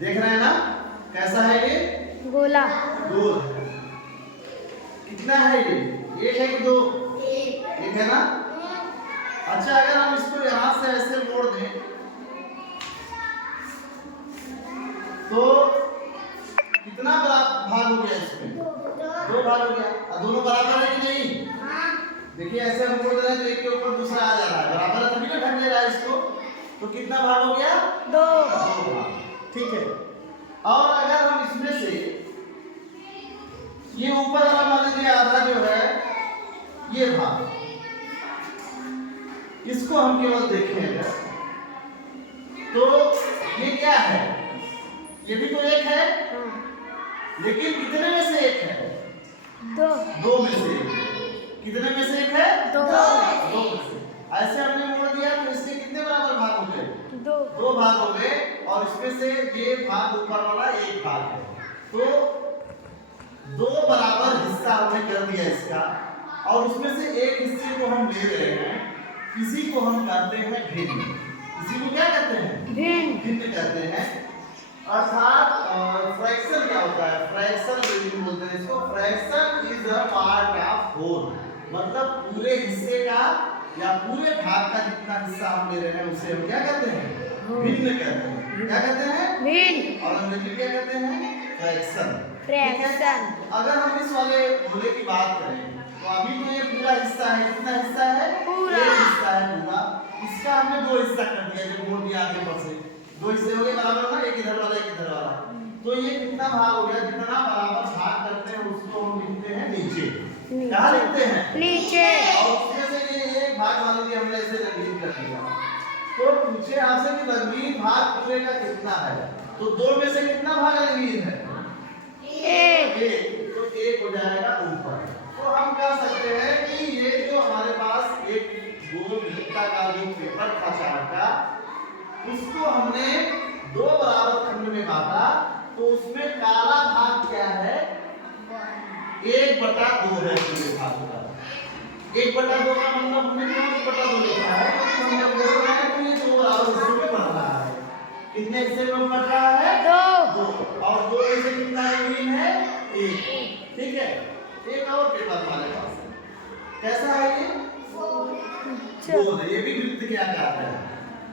देख रहे हैं ना कैसा है ये? गोला। गोल है। कितना है ये? एक है कि दो? एक है ना। अच्छा अगर हम इसको यहाँ से ऐसे मोड़ दें तो कितना भाग हो गया इसमें? दो भाग हो गया। और दोनों बराबर है कि नहीं? देखिए ऐसे हम मोड़ रहे हैं तो एक के ऊपर दूसरा आ जा रहा है, बराबर है तभी ना ढक ले रहा है इसको। तो कितना भाग हो गया? दो भाग। ठीक है। और अगर हम इसमें से ये ऊपर वाला मान लीजिए आधा जो है ये भाग, इसको हम केवल देखेंगे तो ये क्या है? ये भी तो एक है, लेकिन कितने में से एक है? दो में से एक। कितने में से एक है? दो में से। ऐसे हमने मोड़ दिया तो इसके कितने बराबर भाग हो गए? दो भाग हो गए। और इसमें से ये भाग ऊपर वाला एक भाग है, तो दो बराबर हिस्सा हमने कर दिया इसका। और उसमें से एक हिस्से को हम ले रहे हैं, इसी को हम कहते हैं भिन्न। इसी को क्या कहते हैं? भिन्न कहते हैं। अर्थात फ्रैक्शन क्या होता है? फ्रैक्शन बोलते हैं इसको। Fraction is a part of whole, मतलब पूरे हिस्से का या पूरे भाग का जितना हिस्सा हम ले रहे हैं उसे हम क्या कहते हैं? भिन्न कहते हैं। क्या कहते हैं? भिन्न। और अंग्रेजी क्या कहते हैं? फ्रैक्शन। अगर हम इस वाले गोले की बात करें तो अभी तो ये पूरा हिस्सा है। कितना हिस्सा है? पूरा हिस्सा है पूरा। इसका हमने दो हिस्सा कर दिया, जो मोड़ दिया आगे पर से। दो हिस्से हो गए बराबर ना, एक इधर वाला एक इधर वाला। तो ये कितना भाग हो गया? जितना बराबर भाग करते हैं उसको हम लिखते हैं नीचे। कहाँ लिखते हैं? नीचे। और उसमें से ये एक भाग मान लीजिए हमने ऐसे रंगीन कर दिया, तो पूछे आपसे कि रंगीन भाग पूरे का कितना है? तो दो में से कितना भाग रंगीन है? एक। तो एक हो जाएगा ऊपर। तो हम कह सकते हैं कि ये जो हमारे पास एक गोल वृत्ताकार जो पेपर था चार्ट का, उसको हमने दो बराबर खंड में बांटा। तो उसमें काला भाग क्या है? 1/2 है पूरे भाग का। 1/2 का मतलब हमने क्यों 1/2 लिखा है? क्योंकि हमने बोल रहे हैं कि ये दो बराबर हिस्सों में बंट रहा है। कितने हिस्से में बंट रहा है? दो। और दो में से कितना रंगीन है? एक। ठीक है। एक और पेपर हमारे पास है। कैसा है ये? गोल है। ये भी वृत्त के आकार का है।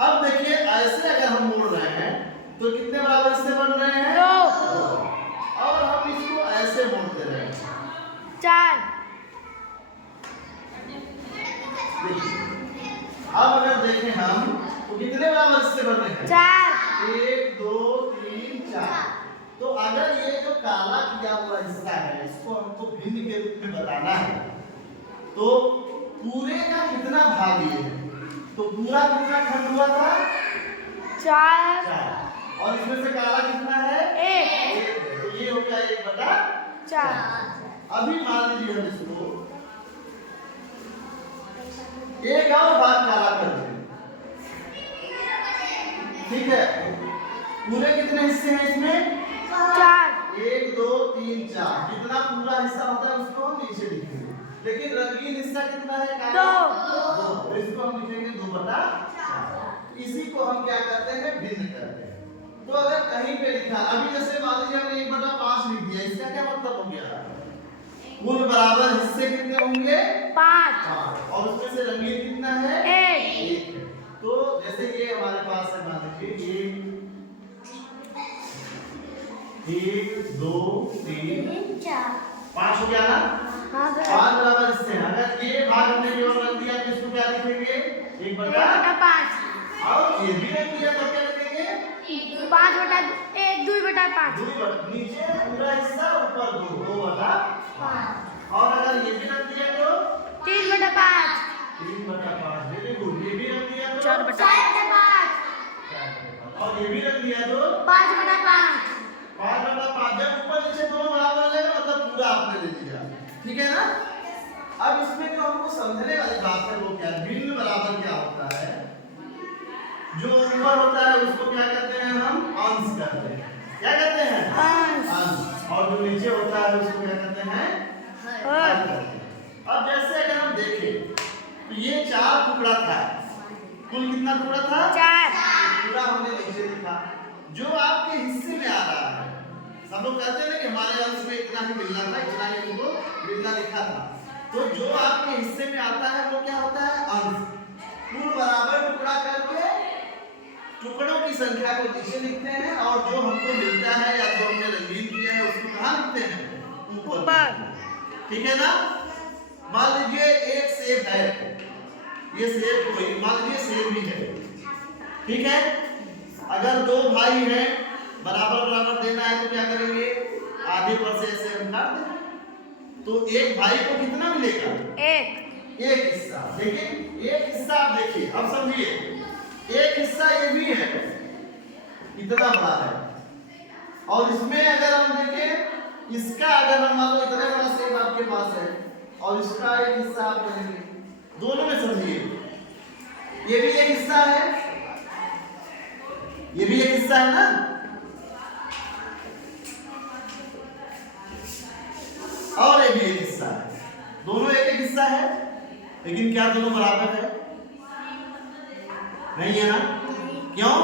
अब देखिए ऐसे अगर हम मोड़ रहे हैं तो कितने बराबर हिस्से बन रहे हैं? दो। और हम इसको ऐसे मोड़ते रहे 4। अब अगर देखें हम तो कितने बराबर हिस्से बन रहे हैं? 4। 1 2 3 4। तो अगर ये जो काला किया हुआ हिस्सा है इसको हमको भिन्न के रूप में बताना है तो पूरे का कितना भाग ये है? तो पूरा कितना खंड हुआ था? 4। और इसमें से काला कितना है? 1। तो ये हो गया 1/4। अभी मान लीजिए हम इसको एक और भाग काला कर दें। ठीक है। पूरे कितने हिस्से हैं इसमें? 4। 1 2 3 4। जितना पूरा हिस्सा होता है उसको हम नीचे लिखेंगे, लेकिन रंगीन हिस्सा कितना है? 2। तो इसको हम लिखेंगे 2/4। इसी को हम क्या करते हैं? भिन्न करते हैं। तो अगर कहीं पे लिखा, अभी जैसे मान लीजिए हमने 1/5 लिख दिया, इसका क्या मतलब हो गया? कुल बराबर हिस्से कितने होंगे? 5। और उसमें से रंगीन कितना है? 1। तो जैसे ये हमारे पास है, मान लीजिए 1 2 3 4 5 हो गया ना? हाँ सर। 5 बराबर हिस्से हैं। अगर ये भाग हमने केवल रख दिया तो इसको क्या लिखेंगे? 1/5। और ये भी रख दिया तो क्या लिखेंगे? 5/1 2/5। नीचे पूरा हिस्सा, ऊपर 2/5। और अगर ये भी रख दिया तो 3/5। 3/5। Very good. ये भी रख दिया तो 4/5। और ये भी रख दिया तो 5/5। 5/5। जब ऊपर नीचे दोनों बराबर हो जाएगा मतलब पूरा आपने ले लिया। ठीक है ना? अब इसमें जो हमको समझने वाली बात है वो क्या है? भिन्न बराबर क्या होता है? जो ऊपर होता है उसको क्या कहते हैं? हम अंश कहते हैं। क्या कहते हैं? अंश। और जो नीचे होता है उसको क्या कहते हैं? हर। अब जैसे अगर हम देखें तो ये 4 टुकड़ा था। कुल कितना टुकड़ा था? 4। पूरा हमने नीचे लिखा। जो आपके हिस्से सब लोग कहते हैं ना कि हमारे अंश में इतना ही मिलना था, इतना ही हमको मिलना लिखा था। तो जो आपके हिस्से में आता है वो क्या होता है? अंश। कुल बराबर टुकड़ा करके टुकड़ों की संख्या को नीचे लिखते हैं और जो हमको मिलता है या जो हमने रंगीन किया है उसको कहाँ लिखते हैं? ऊपर। ठीक है ना? मान लीजिए एक सेब है, ये सेब कोई मान लीजिए सेब भी है, ठीक है। अगर दो भाई हैं, बराबर बराबर देना है तो क्या करेंगे? आधे पर से ऐसे हम काट देंगे, तो एक भाई को कितना मिलेगा? एक हिस्सा। लेकिन एक हिस्सा आप देखिए, अब समझिए, एक हिस्सा ये भी है, कितना बड़ा है, और इसमें अगर हम देखें, इसका अगर हम मान लो इतने बड़ा सेब आपके पास है और इसका एक हिस्सा आप लेंगे, दोनों में समझिए, ये भी एक हिस्सा है, ये भी एक हिस्सा है ना, और ये भी एक हिस्सा है, दोनों एक एक हिस्सा है, लेकिन क्या दोनों बराबर है? नहीं है ना? क्यों?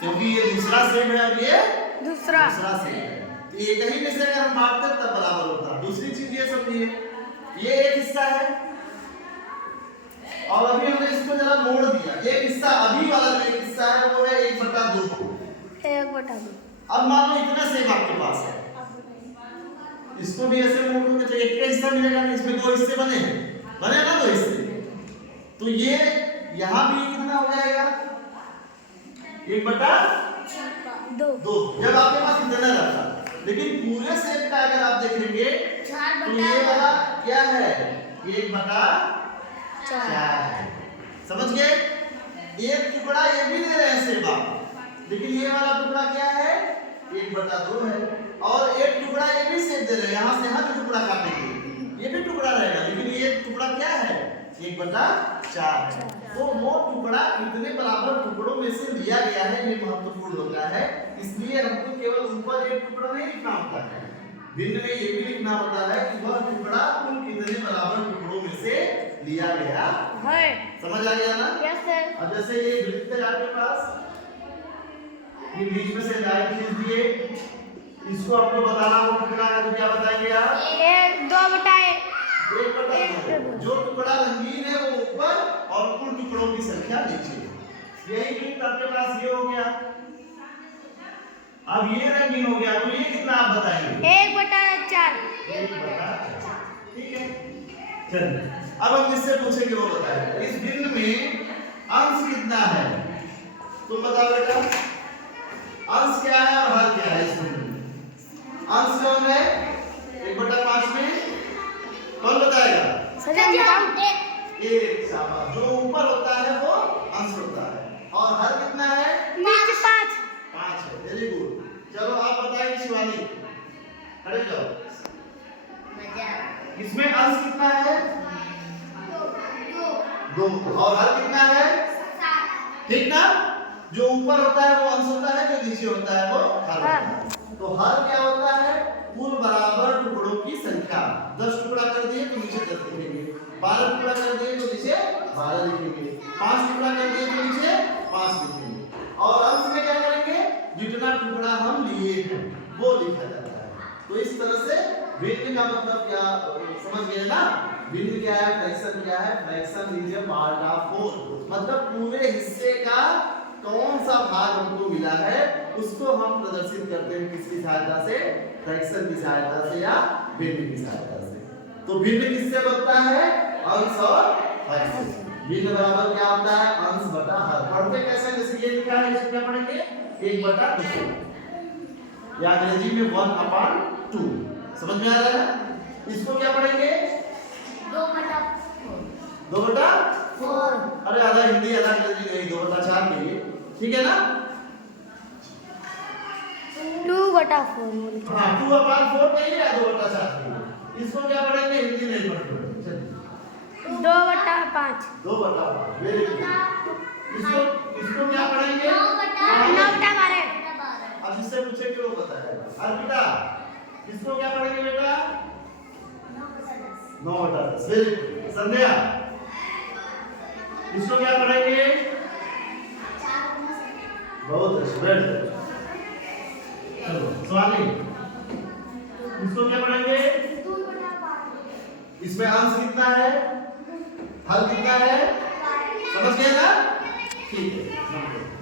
क्योंकि ये दूसरा सेब है और ये दूसरा सेब है, तो एक ही में से अगर हम बांटते तब बराबर होता। दूसरी चीज ये समझिए, ये एक हिस्सा है और अभी हमने इसको जरा मोड़ दिया, एक हिस्सा अभी वाला जो एक हिस्सा है वो है 1/2। 1/2। अब मान लो इतना सेब आपके पास है, इसको भी ऐसे मोड़ दोगे तो एक का हिस्सा मिलेगा, इसमें दो हिस्से बने ना, दो हिस्से, तो ये यहाँ भी कितना हो जाएगा? 1/2। जब आपके पास इतना रहता, लेकिन पूरे सेब का अगर आप देखेंगे तो ये वाला क्या है? 1/4 है। समझ गए? एक टुकड़ा ये भी दे रहे हैं सेब आप, लेकिन ये वाला टुकड़ा क्या है? 1/2 है, और एक टुकड़ा ये भी सेब दे रहे हैं, यहाँ से यहाँ जो टुकड़ा काटेंगे ये भी टुकड़ा रहेगा, लेकिन ये टुकड़ा क्या है? 1/4 है। तो वो टुकड़ा इतने बराबर टुकड़ों में से लिया गया है, ये महत्वपूर्ण होता है, इसलिए हमको केवल ऊपर एक टुकड़ा नहीं लिखना होता है, भिन्न में ये भी लिखना होता है कि वह टुकड़ा कुल कितने बराबर टुकड़ों में से लिया गया है। समझ आ गया ना? Yes sir. अब जैसे ये वृत्त है आपके पास, ये बीच में से लाइन खींच दिए, इसको आपको बताना हो कितना है तो क्या बताएंगे आप? 1/2। जो टुकड़ा रंगीन है वो ऊपर और कुल टुकड़ों की संख्या नीचे। यही वृत्त आपके पास ये हो गया, अब ये रंगीन हो गया, तो ये कितना आप बताएंगे? 1/4। 1/4। ठीक है, चलिए अब हम जिससे पूछेंगे वो बताएगा। इस भिन्न में अंश कितना है? तुम बताओ बेटा, अंश क्या है और हर क्या है? इस भिन्न में अंश कौन है? 1/5 में कौन बताएगा? एक। शाबाश, जो ऊपर होता है वो अंश होता है, और हर कितना है? 5 है। Very good. चलो आप बताइए शिवानी, खड़े जाओ। इसमें अंश कितना है? 2। और हर कितना है? 7। ठीक ना? जो ऊपर होता है वो अंश होता है, जो नीचे होता है वो हर होता है। तो हर क्या होता है? कुल बराबर टुकड़ों की संख्या। 10 टुकड़ा कर दिए तो नीचे 10 लिखेंगे, 12 टुकड़ा कर दिए तो नीचे 12 लिखेंगे, 5 टुकड़ा कर दिए तो नीचे 5 लिखेंगे, और अंश में क्या करेंगे? जितना टुकड़ा हम लिए हैं वो लिखा जाता है। तो इस तरह से भिन्न का मतलब क्या समझ गए ना? भिन्न क्या है, फ्रैक्शन क्या है? Fraction is a part of whole, मतलब पूरे हिस्से का कौन सा भाग हमको मिला है उसको हम प्रदर्शित करते हैं किसकी सहायता से? फ्रैक्शन की सहायता से या भिन्न की सहायता से। तो भिन्न किससे बनता है? अंश और हर से। भिन्न बराबर क्या होता है? अंश बटा हर। पढ़ते कैसे? जैसे ये लिखा है, इसको क्या पढ़ेंगे? 1/2, या अंग्रेजी में 1/2। समझ में आ रहा है? इसको क्या पढ़ेंगे? 2/4। अरे आधा हिंदी आधा अंग्रेजी नहीं, 2/4 के लिए, ठीक है ना? 2/4। हाँ, 2/4 नहीं है, 2/4 के लिए। इसको क्या पढ़ेंगे? हिंदी नहीं पढ़ेंगे, चलिए 2/5। 2/5। Very good. इसको क्या पढ़ेंगे? 9/12। अब जिससे पूछेंगे वो बताएगा। अर्पिता, इसको क्या पढ़ेंगे बेटा? 9/10। Very good. संध्या, इसको क्या पढ़ेंगे? बहुत अच्छे, बैठ जाओ। चलो स्वाली, इसको क्या पढ़ेंगे? इसमें अंश कितना है, हल कितना है, समझ गए ना? ठीक है।